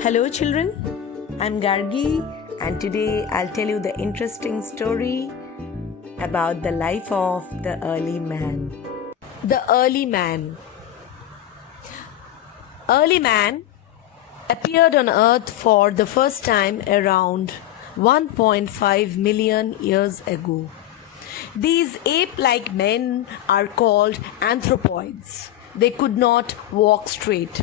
Hello, children. I'm Gargi, and today I'll tell you the interesting story about the life of the early man. The early man. Early man appeared on earth for the first time around 1.5 million years ago. These ape-like men are called anthropoids. They could not walk straight.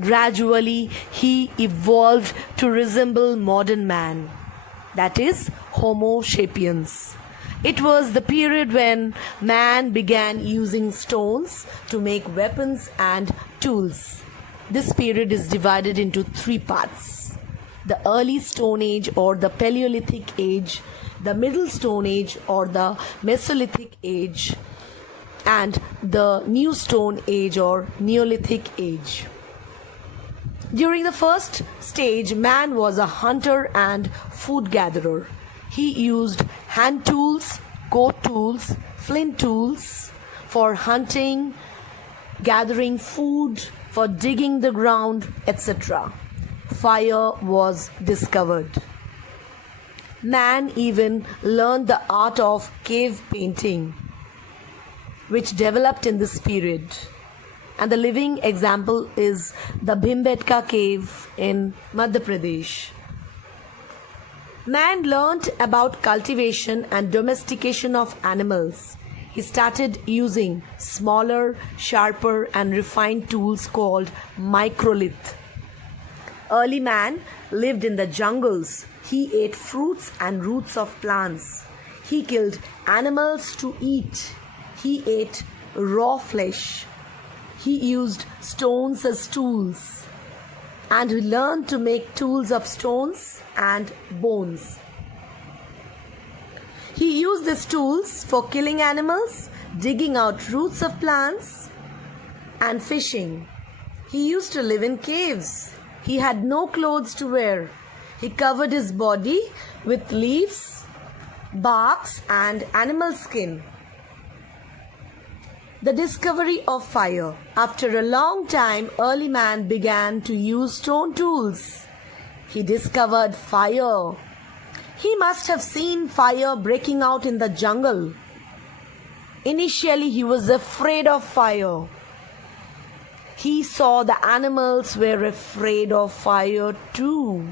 Gradually, he evolved to resemble modern man, that is, Homo sapiens. It was the period when man began using stones to make weapons and tools. This period is divided into three parts: the early Stone Age or the Paleolithic Age, the Middle Stone Age or the Mesolithic Age, and the New Stone Age or Neolithic Age. During the first stage, man was a hunter and food gatherer. He used hand tools, goat tools, flint tools for hunting, gathering food, for digging the ground, etc. Fire was discovered. Man even learned the art of cave painting, which developed in this period. And the living example is the Bhimbetka cave in Madhya Pradesh. Man learnt about cultivation and domestication of animals. He started using smaller, sharper and refined tools called microlith. Early man lived in the jungles. He ate fruits and roots of plants. He killed animals to eat. He ate raw flesh. He used stones as tools, and he learned to make tools of stones and bones. He used these tools for killing animals, digging out roots of plants, and fishing. He used to live in caves. He had no clothes to wear. He covered his body with leaves, barks, and animal skin. The discovery of fire. After a long time, early man began to use stone tools. He discovered fire. He must have seen fire breaking out in the jungle. Initially, he was afraid of fire. He saw the animals were afraid of fire too.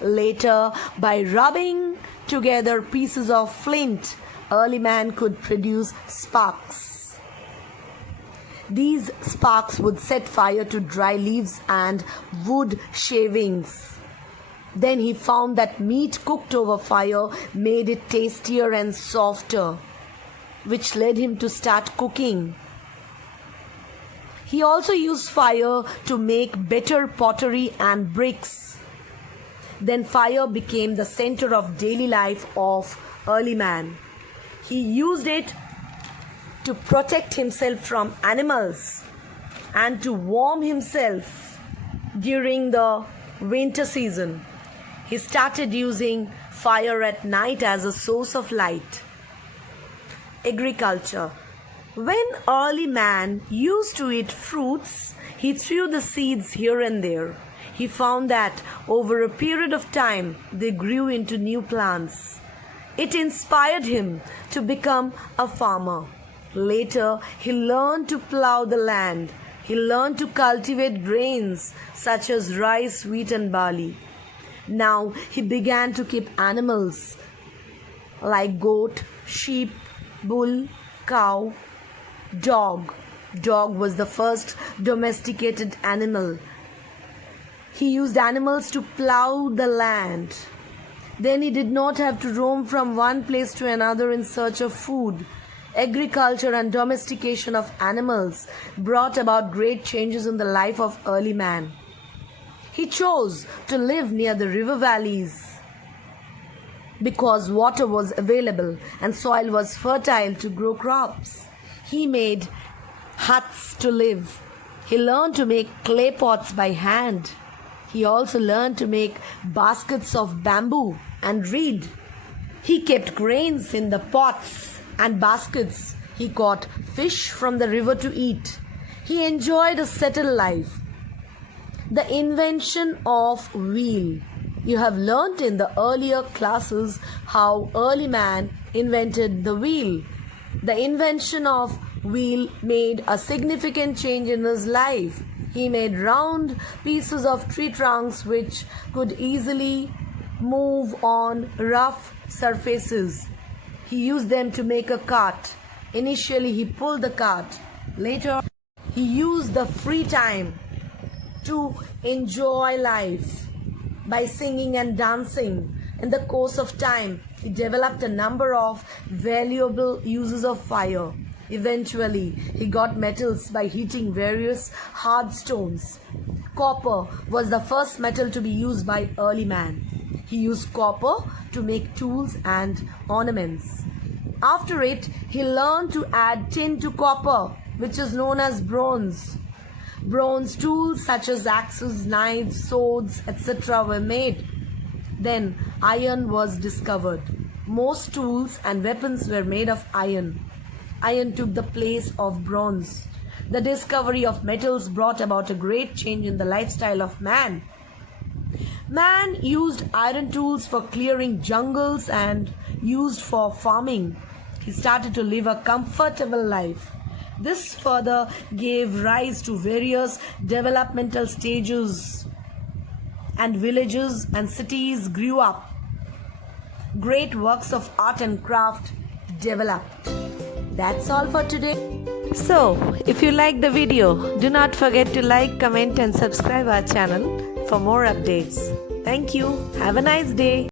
Later, by rubbing together pieces of flint, early man could produce sparks. These sparks would set fire to dry leaves and wood shavings. Then he found that meat cooked over fire made it tastier and softer, which led him to start cooking. He also used fire to make better pottery and bricks. Then fire became the center of daily life of early man. He used it to protect himself from animals and to warm himself during the winter season. He started using fire at night as a source of light. Agriculture. When early man used to eat fruits, he threw the seeds here and there. He found that over a period of time, they grew into new plants. It inspired him to become a farmer. Later, he learned to plow the land. He learned to cultivate grains such as rice, wheat, and barley. Now, he began to keep animals like goat, sheep, bull, cow, dog. Dog was the first domesticated animal. He used animals to plow the land. Then he did not have to roam from one place to another in search of food. Agriculture and domestication of animals brought about great changes in the life of early man. He chose to live near the river valleys because water was available and soil was fertile to grow crops. He made huts to live. He learned to make clay pots by hand. He also learned to make baskets of bamboo and reed. He kept grains in the pots and baskets. He caught fish from the river to eat. He enjoyed a settled life. The invention of wheel. You have learnt in the earlier classes how early man invented the wheel. The invention of wheel made a significant change in his life. He made round pieces of tree trunks which could easily move on rough surfaces. He used them to make a cart. Initially, he pulled the cart. Later, he used the free time to enjoy life by singing and dancing. In the course of time, he developed a number of valuable uses of fire. Eventually, he got metals by heating various hard stones. Copper was the first metal to be used by early man. He used copper to make tools and ornaments. After it, he learned to add tin to copper, which is known as bronze. Bronze tools such as axes, knives, swords, etc. were made. Then iron was discovered. Most tools and weapons were made of iron. Iron took the place of bronze. The discovery of metals brought about a great change in the lifestyle of man. Man used iron tools for clearing jungles and used for farming. He started to live a comfortable life. This further gave rise to various developmental stages, and villages and cities grew up. Great works of art and craft developed. That's all for today. So, if you like the video, do not forget to like, comment and subscribe our channel for more updates. Thank you. Have a nice day.